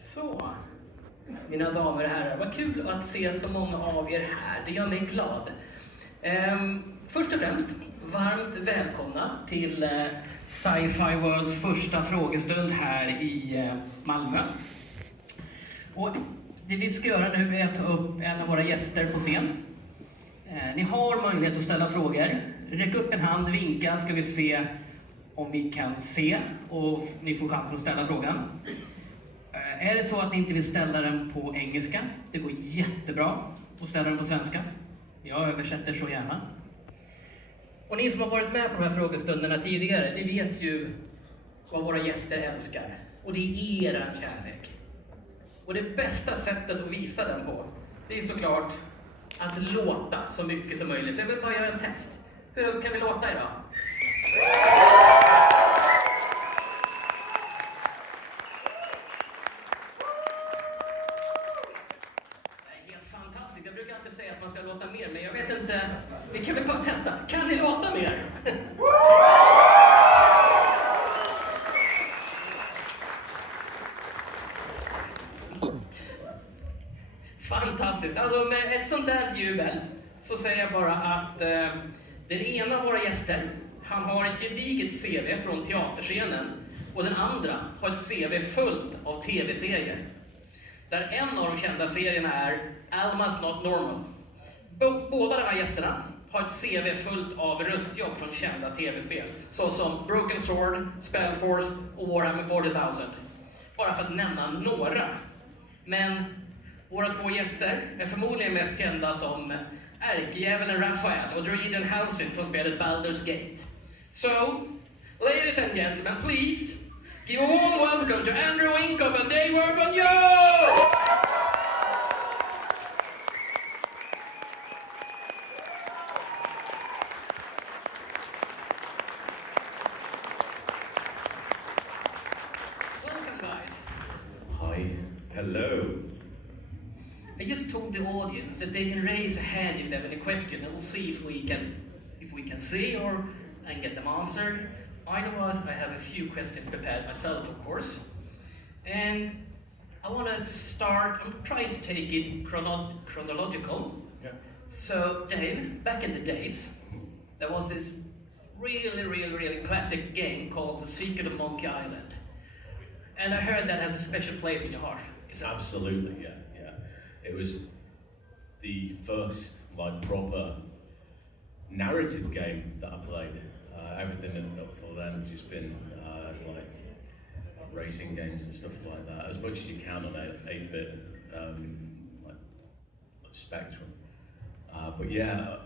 Så, mina damer och herrar, vad kul att se så många av er här. Det gör mig glad. Först och främst, varmt välkomna till Sci-fi Worlds första frågestund här i Malmö. Och det vi ska göra nu är att ta upp en av våra gäster på scen. Ni har möjlighet att ställa frågor. Räck upp en hand, vinka, ska vi se om vi kan se och ni får chansen att ställa frågan. Är det så att ni inte vill ställa den på engelska, det går jättebra att ställa den på svenska. Jag översätter så gärna. Och ni som har varit med på de här frågestunderna tidigare, ni vet ju vad våra gäster älskar. Och det är er kärlek. Och det bästa sättet att visa den på, det är såklart att låta så mycket som möjligt. Så jag vill bara göra en test. Hur högt kan vi låta idag? Det är helt fantastiskt. Jag brukar alltid säga att man ska låta mer, men jag vet inte. Vi kan väl bara testa. Kan ni låta mer? Fantastiskt. Alltså med ett sånt där jubel så säger jag bara att den ena av våra gäster, han har ett gediget CV från teaterscenen och den andra har ett CV fullt av tv-serier. Där en av de kända serierna är Alma's Not Normal. Båda de här gästerna har ett CV fullt av röstjobb från kända tv-spel. Såsom Broken Sword, Spellforce och Warhammer 40,000. Bara för att nämna några. Men våra två gäster är förmodligen mest kända som ärkedjävulen Raphael och druiden Halsin från spelet Baldur's Gate. So, ladies and gentlemen, please give a warm welcome to Andrew Wincott and Dave Urban-Yo! Welcome, guys. Hi. Hello. I just told the audience that they can raise a hand if they have any question, and we'll see if we can see or and get them answered. Otherwise, I have a few questions prepared myself, of course. And I want to start. I'm trying to take it chronological. Yeah. So, Dave, back in the days, there was this really classic game called The Secret of Monkey Island, and I heard that has a special place in your heart. Is that Absolutely, yeah. It was the first proper narrative game that I played. Everything up till then has just been racing games and stuff like that, as much as you can on 8-bit Spectrum. But yeah,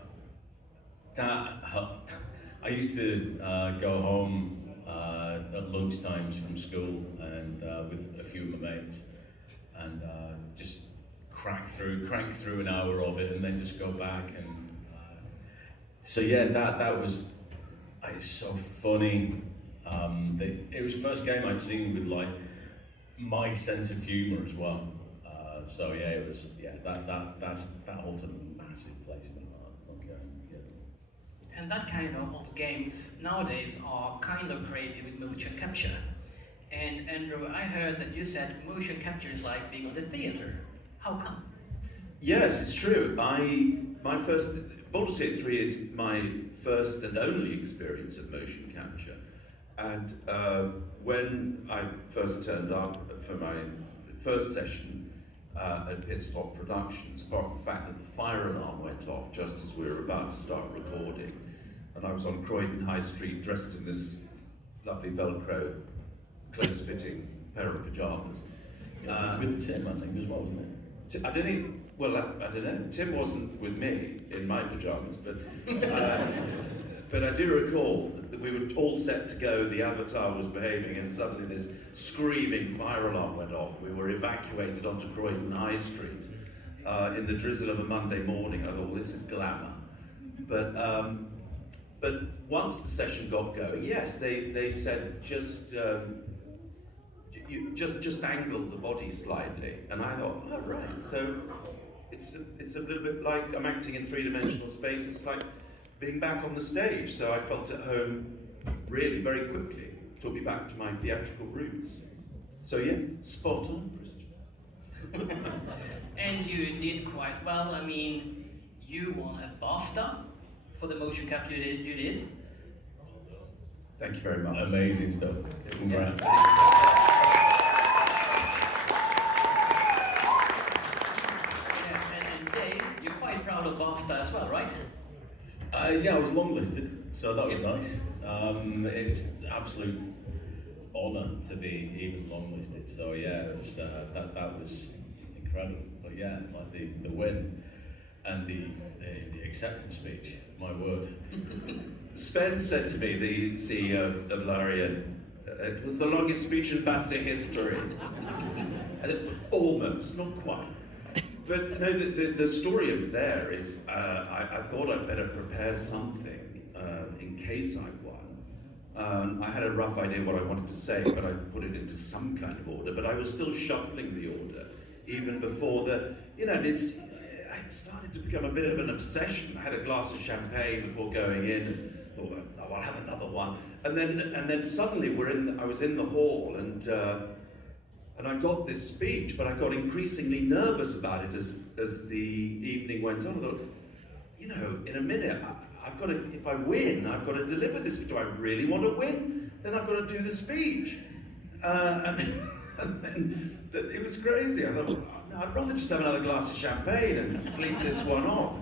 I used to go home at lunchtimes from school and with a few of my mates and just crank through an hour of it and then just go back and so yeah, that was it's so funny. It was the first game I'd seen with my sense of humour as well. So yeah, it was that holds a massive place in my heart. Okay, yeah. And that kind of games nowadays are kind of created with motion capture. And Andrew, I heard that you said motion capture is like being on the theatre. How come? Yes, it's true. Baldur's Gate 3 is my first and only experience of motion capture. And when I first turned up for my first session at Pitstop Productions, apart from the fact that the fire alarm went off just as we were about to start recording, and I was on Croydon High Street dressed in this lovely Velcro, close-fitting pair of pyjamas. With Tim, I think, as well, wasn't it? I don't know. Tim wasn't with me in my pyjamas, but I do recall that we were all set to go, the Avatar was behaving, and suddenly this screaming fire alarm went off. We were evacuated onto Croydon High Street in the drizzle of a Monday morning. I thought, well, this is glamour. But once the session got going, yes, they said just angle the body slightly, and I thought, oh right, so it's a little bit like I'm acting in three-dimensional space. It's like being back on the stage. So I felt at home really very quickly. It took me back to my theatrical roots. So yeah, spot on, Christian. And you did quite well. I mean, you won a BAFTA for the motion capture you did. Thank you very much. Amazing stuff. Congrats. Yeah, and Dave, you're quite proud of BAFTA as well, right? Yeah, I was longlisted, so that was nice. It's an absolute honour to be even longlisted. So yeah, it was, that was incredible. But yeah, like the win and the acceptance speech, my word. Sven said to me, the CEO of Larian, it was the longest speech in BAFTA history. I said, almost, not quite. But no, the story of there is, I thought I'd better prepare something in case I won. I had a rough idea what I wanted to say, but I put it into some kind of order. But I was still shuffling the order, even before it started to become a bit of an obsession. I had a glass of champagne before going in, and thought, oh, I'll have another one. And then suddenly I was in the hall, and I got this speech, but I got increasingly nervous about it as the evening went on. I thought, in a minute, I've got to, if I win, I've got to deliver this. Do I really want to win? Then I've got to do the speech. And then it was crazy. I thought, no, I'd rather just have another glass of champagne and sleep this one off.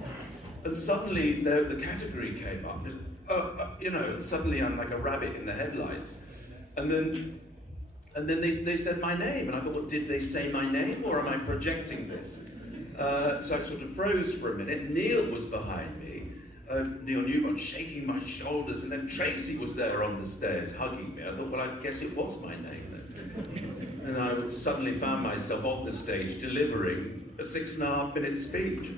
And suddenly the category came up. And suddenly I'm like a rabbit in the headlights. And then they said my name, and I thought, well, did they say my name, or am I projecting this? So I sort of froze for a minute. Neil was behind me, Neil Newman, shaking my shoulders, and then Tracy was there on the stairs, hugging me. I thought, well, I guess it was my name then. And I suddenly found myself on the stage delivering a 6.5 minute speech.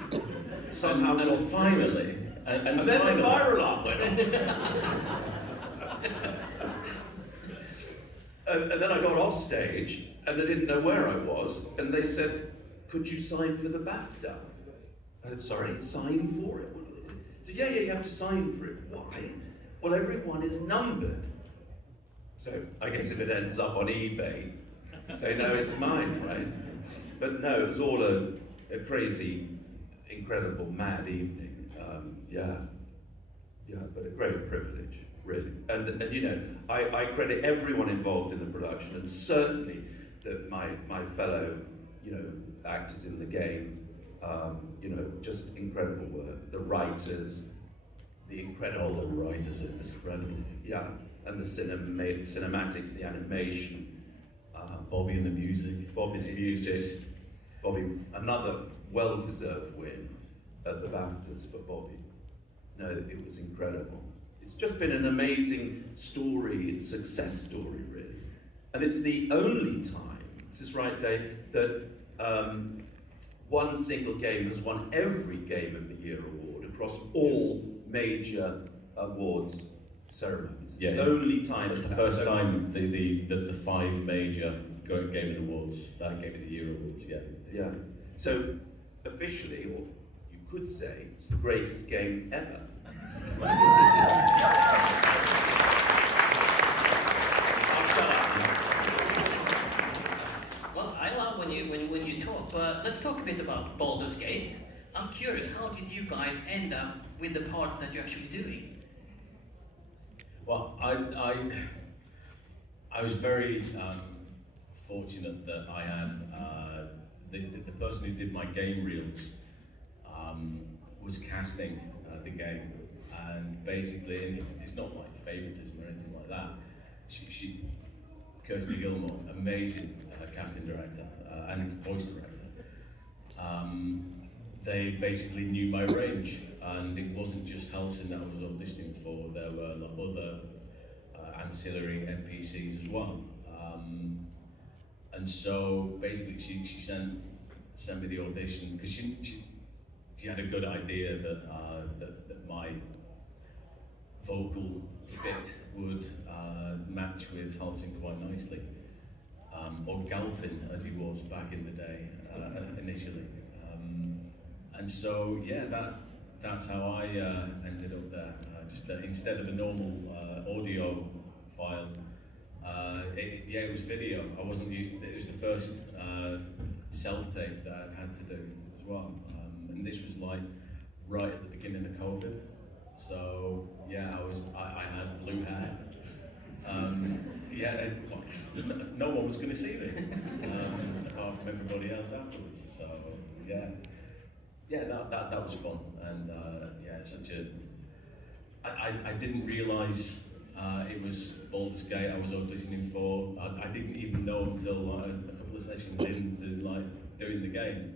Somehow, and finally, and then the fire alarm went off. And then I got off stage, and I didn't know where I was, and they said, could you sign for the BAFTA? I said, sorry, sign for it? I said, yeah, you have to sign for it. Why? Well, everyone is numbered. So I guess if it ends up on eBay, they know it's mine, right? But no, it was all a crazy, incredible, mad evening. But a great privilege. Really, and I credit everyone involved in the production, and certainly that my fellow actors in the game, just incredible work. The writers, the incredible. The writers are incredible. Yeah, and the cinematics, the animation. Bobby and the music. Bobby's music. Bobby, another well-deserved win at the BAFTAs for Bobby. No, it was incredible. It's just been an amazing story, success story, really. And it's the only time, this is right, Dave, that one single game has won every Game of the Year award across all major awards ceremonies. Yeah, the only time. It's the first time the 5 major Game of the Awards, Game of the Year awards, yeah. Yeah. So officially, or you could say, it's the greatest game ever. I'll shut up now. Well, I love when you talk, but let's talk a bit about Baldur's Gate. I'm curious, how did you guys end up with the parts that you're actually doing? Well, I was very fortunate that I had the person who did my game reels was casting the game. And basically, and it's not like favoritism or anything like that. Kirsty Gilmore, amazing casting director and voice director. They basically knew my range, and it wasn't just Helsing that I was auditioning for. There were a lot of other ancillary NPCs as well. And so basically, she sent me the audition because she had a good idea that my vocal fit would match with Helsing quite nicely, or Galfin as he was back in the day initially, and so yeah, that's how I ended up there. Just instead of a normal audio file, it was video. I wasn't used. It was the first self-tape that I had to do as well. And this was like right at the beginning of COVID. So yeah, I had blue hair. No one was going to see me, apart from everybody else afterwards. So that was fun, and I didn't realise it was Baldur's Gate I was auditioning for. I didn't even know until a couple of sessions into like doing the game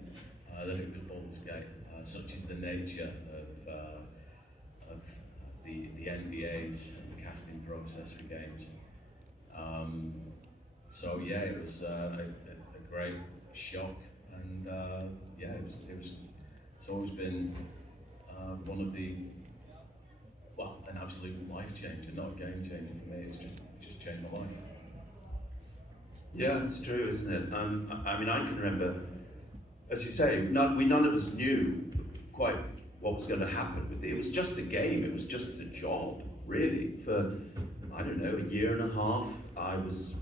that it was Baldur's Gate. Such is the nature of the NDAs and the casting process for games. So yeah, it was a great shock, and it's always been one of the an absolute life changer, not a game changer for me. It's just changed my life. Yeah, it's true, isn't it? I mean, I can remember, as you say, none of us knew quite what was going to happen with it. It was just a game. It was just a job, really. For, I don't know, a year and a half, I was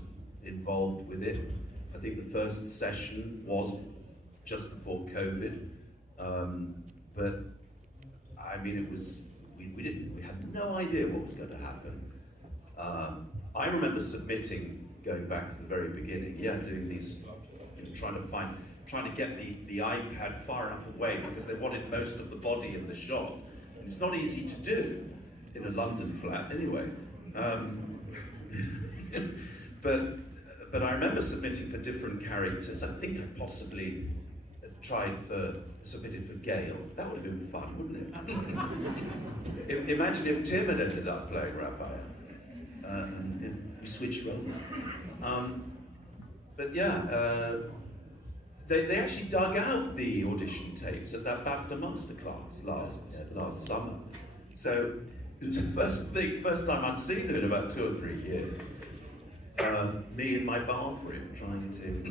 involved with it. I think the first session was just before COVID, but I mean, it was we had no idea what was going to happen. I remember submitting, going back to the very beginning, doing these, trying to get the iPad far enough away because they wanted most of the body in the shot. And it's not easy to do in a London flat anyway. But I remember submitting for different characters. I think I possibly submitted for Gale. That would have been fun, wouldn't it? Imagine if Tim had ended up playing Raphael. And we switched roles. They actually dug out the audition tapes at that BAFTA masterclass last summer. So it was the first time I'd seen them in about 2 or 3 years. Me in my bathroom trying to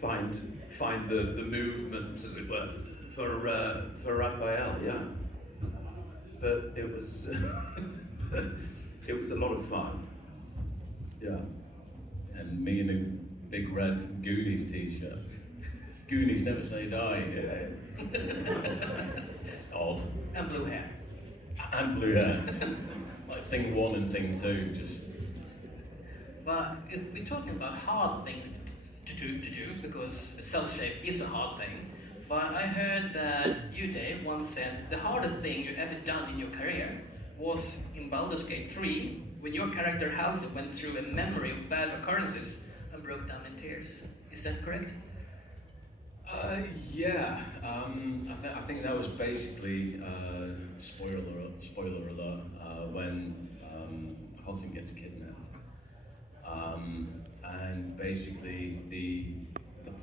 find the movement, as it were, for Raphael. Yeah, but it was it was a lot of fun. Yeah, and me in a big red Goonies t-shirt. Goonies never say die. Yeah. It's odd. And blue hair. And blue hair. Like thing 1 and thing 2, just. But if we're talking about hard things to do, because self-shape is a hard thing, but I heard that you, Dave, once said the hardest thing you ever done in your career was in Baldur's Gate 3, when your character Halsey went through a memory of bad occurrences and broke down in tears. Is that correct? Yeah. I think that was basically spoiler alert when Halsey gets kidnapped. And basically the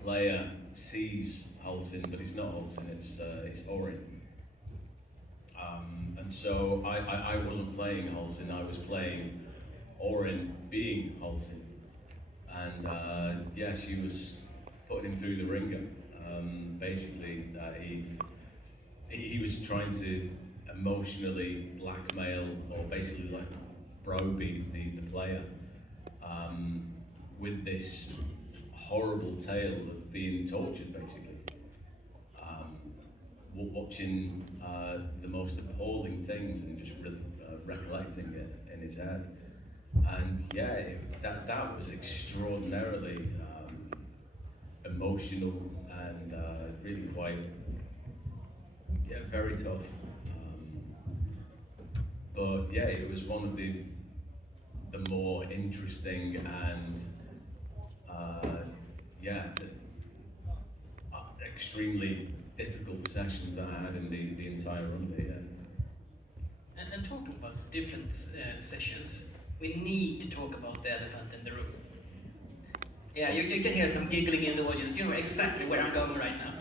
player sees Halsin, but it's not Halsin, it's Orin. And so I wasn't playing Halsin, I was playing Orin being Halsin. And she was putting him through the ringer. Basically, he was trying to emotionally blackmail, or basically like browbeat the player. With this horrible tale of being tortured, basically. Watching the most appalling things and just recollecting it in his head. And that was extraordinarily emotional and really quite, very tough. But it was one of the more interesting and extremely difficult sessions that I had in the entire run there. And talking about different sessions, we need to talk about the elephant in the room. Yeah, you can hear some giggling in the audience. You know exactly where I'm going right now.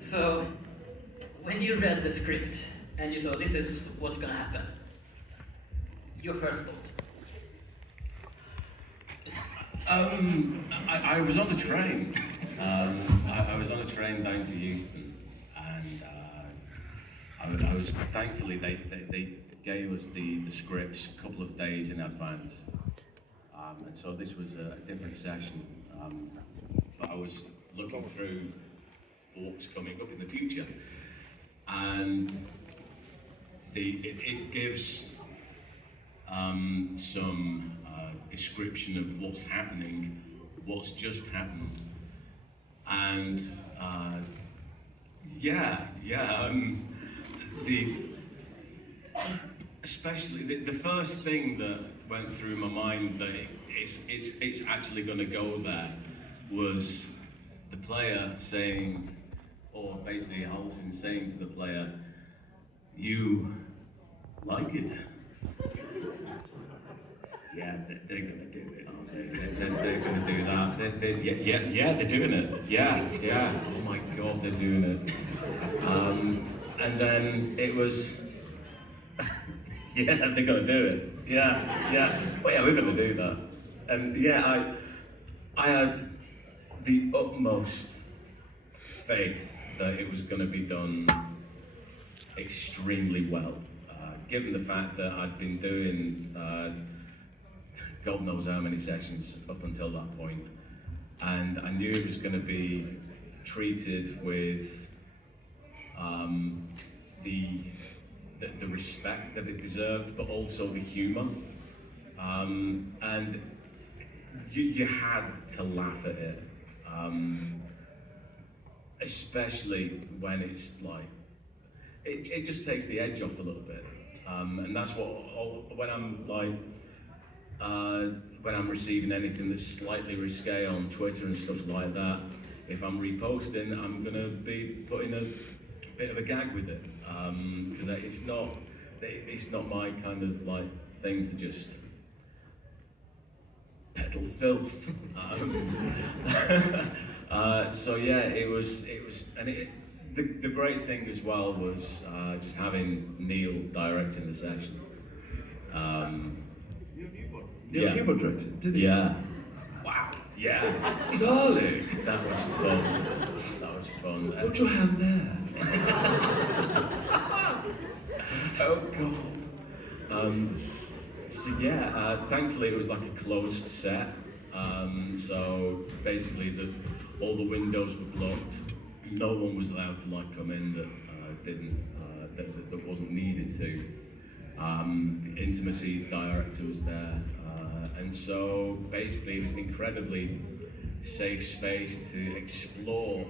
So, when you read the script and you saw this is what's going to happen, your first thought? I was on a train. I was on a train down to Houston, and I was thankfully they gave us the scripts a couple of days in advance, and so this was a different session. But I was looking through what's coming up in the future, and it gives some description of what's happening, what's just happened, and especially the first thing that went through my mind that it's actually going to go there was the player saying, or basically Alison saying to the player, "You like it." Yeah, they're going to do it, aren't they? They're going to do that. They're doing it. Yeah. Oh my God, they're doing it. And then it was, yeah, they're going to do it. Yeah. Well, yeah, we're going to do that. And yeah, I had the utmost faith that it was going to be done extremely well, given the fact that I'd been doing God knows how many sessions up until that point, and I knew it was going to be treated with the respect that it deserved, but also the humour, and you had to laugh at it, especially when it's like it just takes the edge off a little bit, and that's what when I'm like. When I'm receiving anything that's slightly risque on Twitter and stuff like that, if I'm reposting, I'm gonna be putting a bit of a gag with it, because it's not my kind of like thing to just peddle filth. So yeah, it was, and the great thing as well was just having Neil directing the session. You were directed, didn't you? Yeah. Wow. Yeah. Darling. That was fun. Put your hand there. Oh God. So yeah, thankfully it was like a closed set. So basically all the windows were blocked. No one was allowed to like come in that wasn't needed to. The intimacy director was there. And so basically it was an incredibly safe space to explore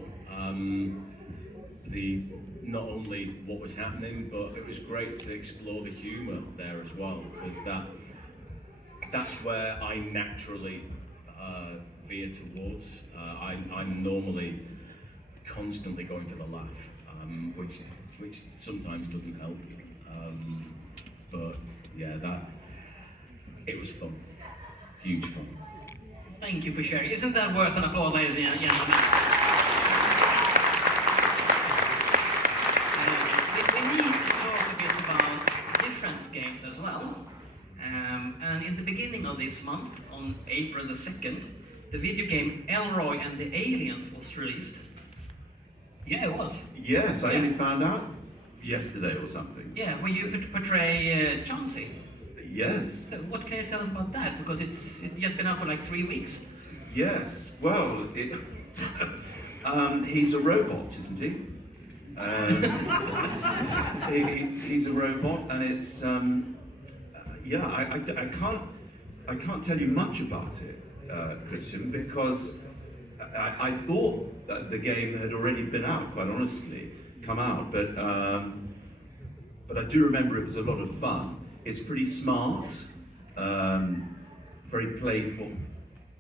not only what was happening, but it was great to explore the humour there as well, because that's where I naturally veer towards. I'm normally constantly going for the laugh, which sometimes doesn't help. But yeah, it was fun. Huge fun. Thank you for sharing. Isn't that worth an applause, ladies and gentlemen? We need to talk a bit about different games as well. And in the beginning of this month, on April the 2nd, the video game Elroy and the Aliens was released. Yeah, it was. Yes, I only found out yesterday or something. Yeah, where you portray Chauncey. Yes. So what can you tell us about that? Because it's just been out for like 3 weeks. Yes. Well, he's a robot, isn't he? He's a robot, and it's I can't tell you much about it, Christian, because I thought that the game had already been out, quite honestly, come out, but I do remember it was a lot of fun. It's pretty smart, very playful,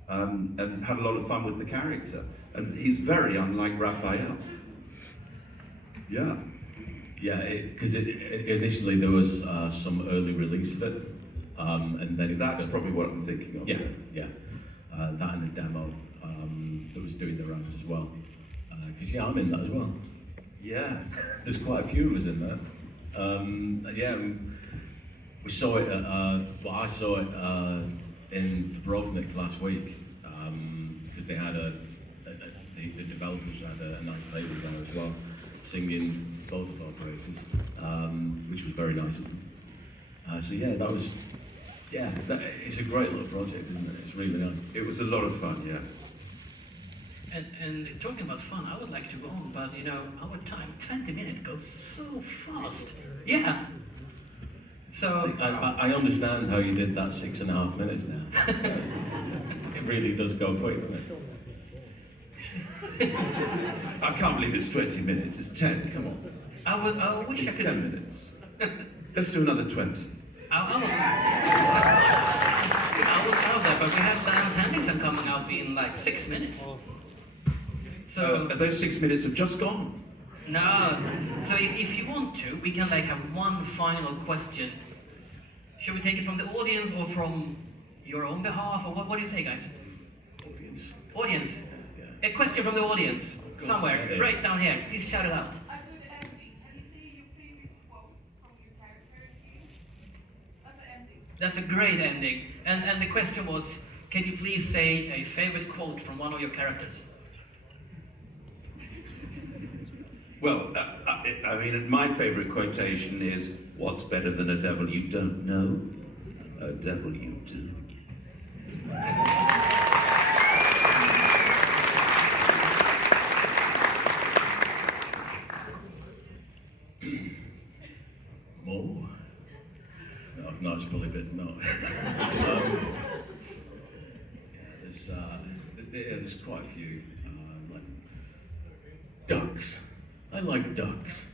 and had a lot of fun with the character. And he's very unlike Raphael. Yeah. Yeah, because initially there was some early release of it, and then that's probably what I'm thinking of. Yeah. That and a demo that was doing the rounds as well. Because I'm in that as well. Yes. There's quite a few of us in there. Yeah. We saw it I saw it in Dubrovnik last week, because they had the developers had a nice table there as well, singing both of our praises, which was very nice of them. So yeah, it's a great little project, isn't it? It's really nice. It was a lot of fun, yeah. And talking about fun, I would like to go on, but you know, our time, 20 minutes, goes so fast. Yeah. So See, I understand how you did that 6.5 minutes now. It really does go quick, doesn't it? I can't believe it's 20 minutes. It's 10. Come on. I wish It's I could. 10 minutes. Let's do another 20. I would love that, but we have Lance Henriksen coming out in like 6 minutes. So Those 6 minutes have just gone. no. So if you want to, we can like have one final question. Should we take it from the audience or from your own behalf, or what do you say, guys? Audience. Audience. Yeah. A question from the audience somewhere, Yeah. right down here. Please shout it out. A good ending. Can you say your favorite quote from your character? That's the ending. That's a great ending. And the question was, can you please say a favorite quote from one of your characters? Well, I mean, my favourite quotation is, "What's better than a devil you don't know? A devil you do." More? No, it's probably a bit not. There's quite a few. Like ducks. I like ducks.